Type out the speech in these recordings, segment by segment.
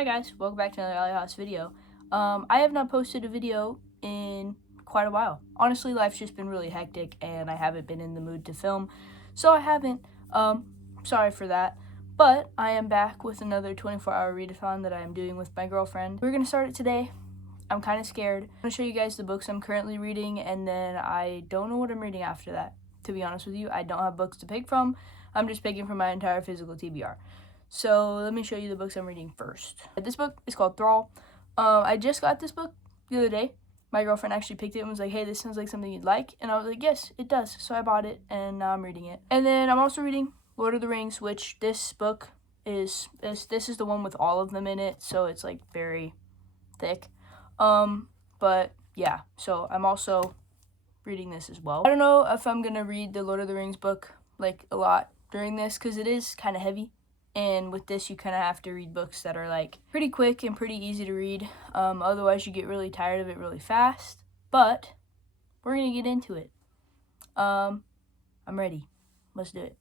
Hi guys, welcome back to another Alley House video. I have not posted a video in quite a while. Honestly, life's just been really hectic and I haven't been in the mood to film, so I haven't. Sorry for that. But I am back with another 24-hour readathon that I am doing with my girlfriend. We're gonna start it today. I'm kind of scared. I'm gonna show you guys the books I'm currently reading, and then I don't know what I'm reading after that. To be honest with you, I don't have books to pick from. I'm just picking from my entire physical TBR. So let me show you the books I'm reading first. This book is called Thrall. I just got this book the other day. My girlfriend actually picked it and was like, hey, this sounds like something you'd like. And I was like, yes, it does. So I bought it and now I'm reading it. And then I'm also reading Lord of the Rings, which this book is the one with all of them in it. So it's like very thick. But yeah, so I'm also reading this as well. I don't know if I'm going to read the Lord of the Rings book like a lot during this because it is kind of heavy. And with this, you kind of have to read books that are like pretty quick and pretty easy to read. Otherwise, you get really tired of it really fast. But we're going to get into it. I'm ready. Let's do it.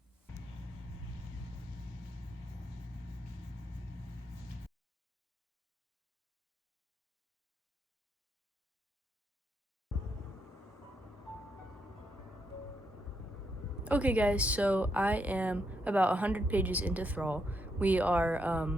Okay guys, so I am about 100 pages into Thrall. We are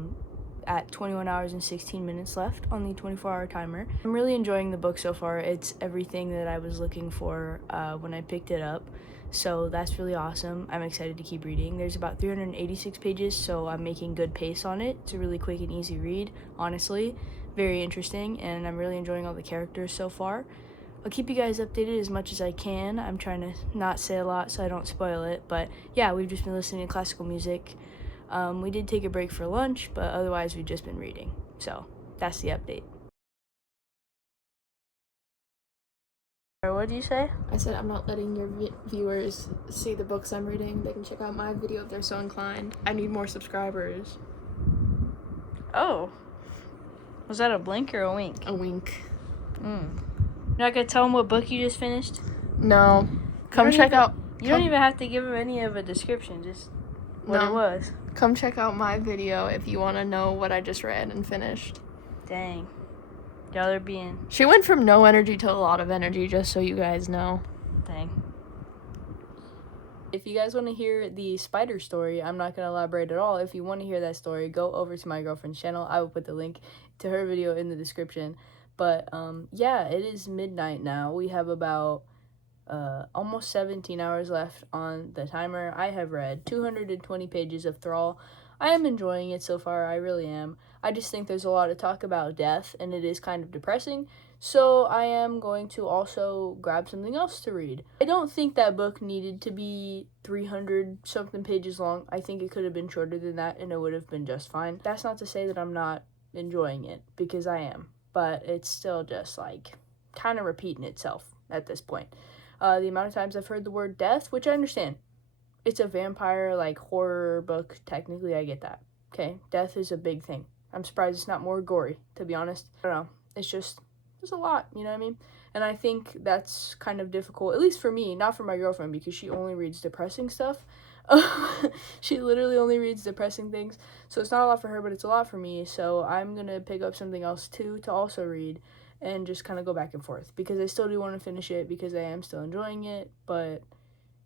at 21 hours and 16 minutes left on the 24-hour timer. I'm really enjoying the book so far. It's everything that I was looking for when I picked it up, so that's really awesome. I'm excited to keep reading. There's about 386 pages, so I'm making good pace on it. It's a really quick and easy read, honestly. Very interesting, and I'm really enjoying all the characters so far. I'll keep you guys updated as much as I can. I'm trying to not say a lot so I don't spoil it. But yeah, we've just been listening to classical music. We did take a break for lunch, but otherwise we've just been reading. So that's the update. What did you say? I said I'm not letting your viewers see the books I'm reading. They can check out my video if they're so inclined. I need more subscribers. Oh. Was that a blink or a wink? A wink. You're not gonna tell them what book you just finished? No. Come check out. You don't even have to give them any of a description, just what it was. Come check out my video if you want to know what I just read and finished. Dang. Y'all are being... She went from no energy to a lot of energy, just so you guys know. Dang. If you guys want to hear the spider story, I'm not going to elaborate at all. If you want to hear that story, go over to my girlfriend's channel. I will put the link to her video in the description. But, yeah, it is midnight now. We have about almost 17 hours left on the timer. I have read 220 pages of Thrall. I am enjoying it so far. I really am. I just think there's a lot of talk about death, and it is kind of depressing. So I am going to also grab something else to read. I don't think that book needed to be 300-something pages long. I think it could have been shorter than that, and it would have been just fine. That's not to say that I'm not enjoying it, because I am. But it's still just, like, kind of repeating itself at this point. The amount of times I've heard the word death, which I understand. It's a vampire, like, horror book. Technically, I get that. Okay? Death is a big thing. I'm surprised it's not more gory, to be honest. I don't know. It's just, there's a lot, you know what I mean? And I think that's kind of difficult, at least for me, not for my girlfriend, because she only reads depressing stuff. She literally only reads depressing things, so it's not a lot for her, but it's a lot for me. So I'm gonna pick up something else too to also read and just kind of go back and forth, because I still do want to finish it because I am still enjoying it. But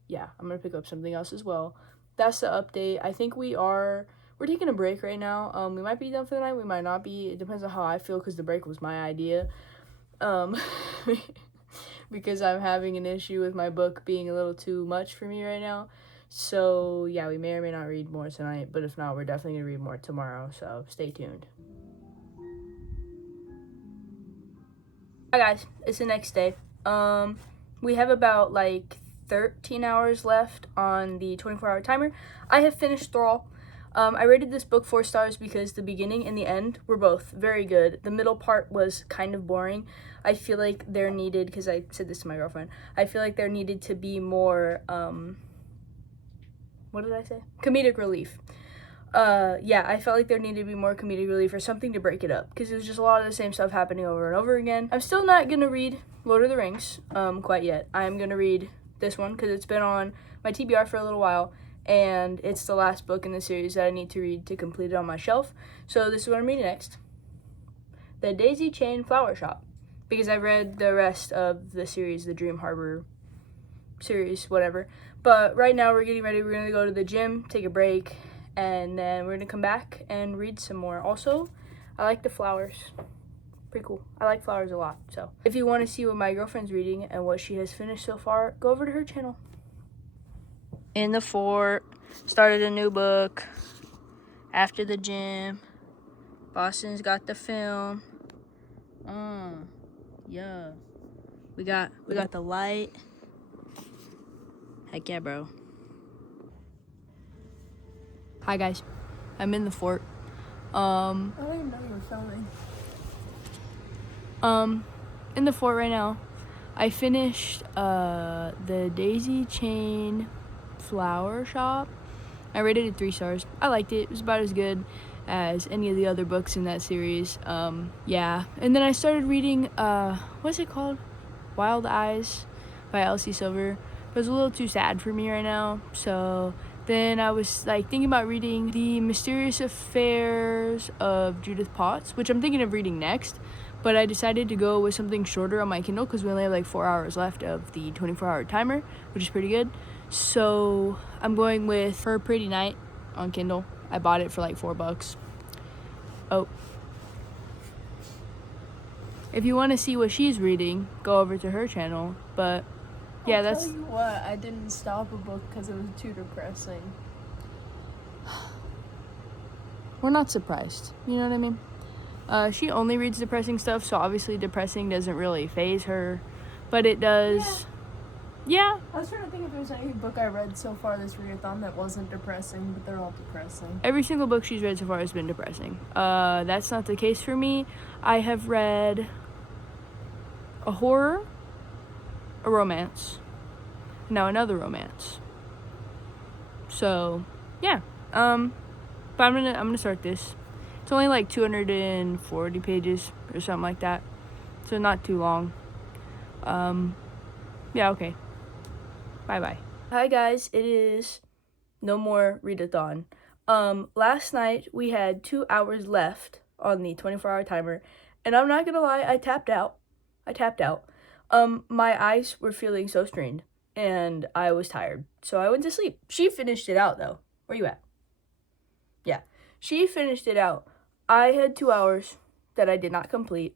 yeah, I'm gonna pick up something else as well. That's the update. I think we're taking a break right now. We might be done for the night, we might not be. It depends on how I feel, because the break was my idea. Because I'm having an issue with my book being a little too much for me right now. So, yeah, we may or may not read more tonight, but if not, we're definitely going to read more tomorrow, so stay tuned. Hi, guys. It's the next day. We have about, like, 13 hours left on the 24-hour timer. I have finished Thrall. I rated this book 4 stars because the beginning and the end were both very good. The middle part was kind of boring. I feel like there needed, because I said this to my girlfriend, I feel like there needed to be more, what did I say? Comedic relief. Yeah, I felt like there needed to be more comedic relief or something to break it up, because it was just a lot of the same stuff happening over and over again. I'm still not going to read Lord of the Rings quite yet. I'm going to read this one because it's been on my TBR for a little while, and it's the last book in the series that I need to read to complete it on my shelf. So this is what I'm reading next. The Daisy Chain Flower Shop, because I've read the rest of the series, the Dream Harbor series, whatever. But right now we're getting ready. We're gonna go to the gym, take a break, and then we're gonna come back and read some more. Also, I like the flowers. Pretty cool. I like flowers a lot. So if you want to see what my girlfriend's reading and what she has finished so far, go over to her channel. In the fort, started a new book. After the gym, Boston's got the film. Yeah. We got the light. Heck yeah, bro. Hi guys, I'm in the fort. I didn't even know you were filming. In the fort right now. I finished the Daisy Chain Flower Shop. I rated it 3 stars. I liked it. It was about as good as any of the other books in that series. Yeah. And then I started reading what's it called? Wild Eyes by Elsie Silver. It was a little too sad for me right now. So then I was like thinking about reading The Mysterious Affairs of Judith Potts, which I'm thinking of reading next. But I decided to go with something shorter on my Kindle because we only have like 4 hours left of the 24-hour timer, which is pretty good. So I'm going with Her Pretty Night on Kindle. I bought it for like $4. Oh. If you want to see what she's reading, go over to her channel. But yeah, I'll tell you what, I didn't stop a book because it was too depressing. We're not surprised. You know what I mean? She only reads depressing stuff, so obviously depressing doesn't really faze her. But it does. Yeah. I was trying to think if there was any book I read so far this readathon that wasn't depressing, but they're all depressing. Every single book she's read so far has been depressing. That's not the case for me. I have read a horror, a romance, now another romance. So, yeah. But I'm gonna start this. It's only like 240 pages or something like that, so not too long. Yeah, okay. Bye-bye. Hi guys, it is no more readathon. Last night we had 2 hours left on the 24-hour timer, and I'm not gonna lie, I tapped out. My eyes were feeling so strained, and I was tired, so I went to sleep. She finished it out though. Where you at? Yeah, she finished it out. I had 2 hours that I did not complete.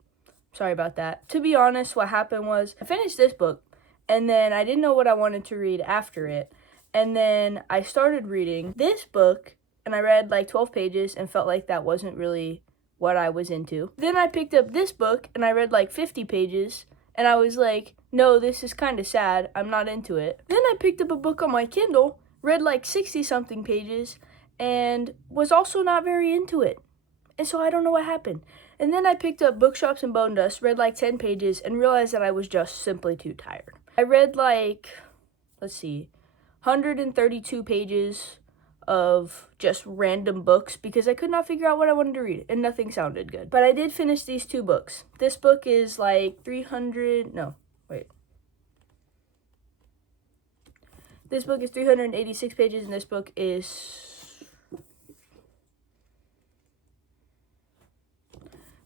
Sorry about that. To be honest, what happened was I finished this book, and then I didn't know what I wanted to read after it. And then I started reading this book, and I read like 12 pages and felt like that wasn't really what I was into. Then I picked up this book, and I read like 50 pages, and I was like, no, this is kind of sad. I'm not into it. Then I picked up a book on my Kindle, read like 60-something pages, and was also not very into it. And so I don't know what happened. And then I picked up Bookshops and Bone Dust, read like 10 pages, and realized that I was just simply too tired. I read like, 132 pages of just random books because I could not figure out what I wanted to read, and nothing sounded good. But I did finish these 2 books. This book is like This book is 386 pages, and this book is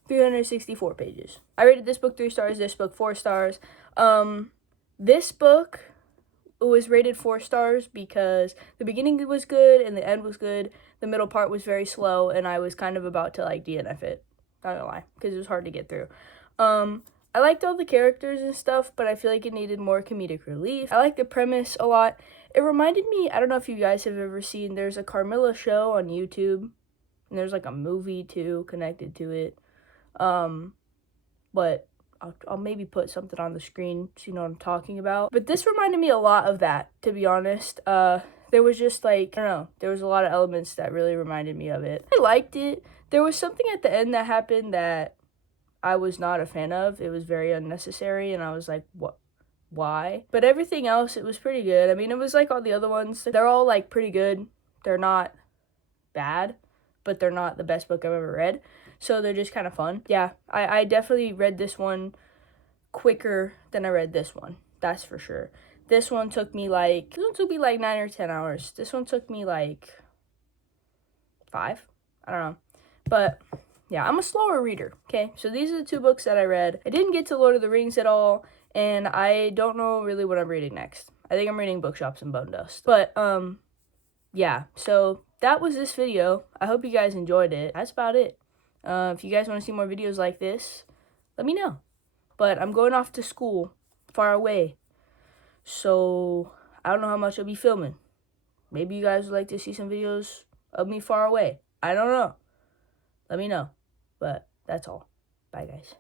364 pages. I rated this book 3 stars, this book 4 stars. This book was rated 4 stars because the beginning was good and the end was good. The middle part was very slow, and I was kind of about to like DNF it. Not gonna lie, because it was hard to get through. I liked all the characters and stuff, but I feel like it needed more comedic relief. I like the premise a lot. It reminded me, I don't know if you guys have ever seen, there's a Carmilla show on YouTube, and there's like a movie too connected to it. But I'll maybe put something on the screen so you know what I'm talking about. But this reminded me a lot of that, to be honest. There was just like, I don't know, there was a lot of elements that really reminded me of it. I liked it. There was something at the end that happened that I was not a fan of. It was very unnecessary, and I was like, what? Why? But everything else, it was pretty good. I mean, it was like all the other ones. They're all like pretty good. They're not bad, but they're not the best book I've ever read. So they're just kind of fun. Yeah, I definitely read this one quicker than I read this one. That's for sure. This one took me like 9 or 10 hours. This one took me like 5. I don't know. But yeah, I'm a slower reader, okay? So these are the 2 books that I read. I didn't get to Lord of the Rings at all, and I don't know really what I'm reading next. I think I'm reading Bookshops and Bone Dust. But, yeah, so that was this video. I hope you guys enjoyed it. That's about it. If you guys want to see more videos like this, let me know. But I'm going off to school far away, so I don't know how much I'll be filming. Maybe you guys would like to see some videos of me far away. I don't know. Let me know. But that's all. Bye, guys.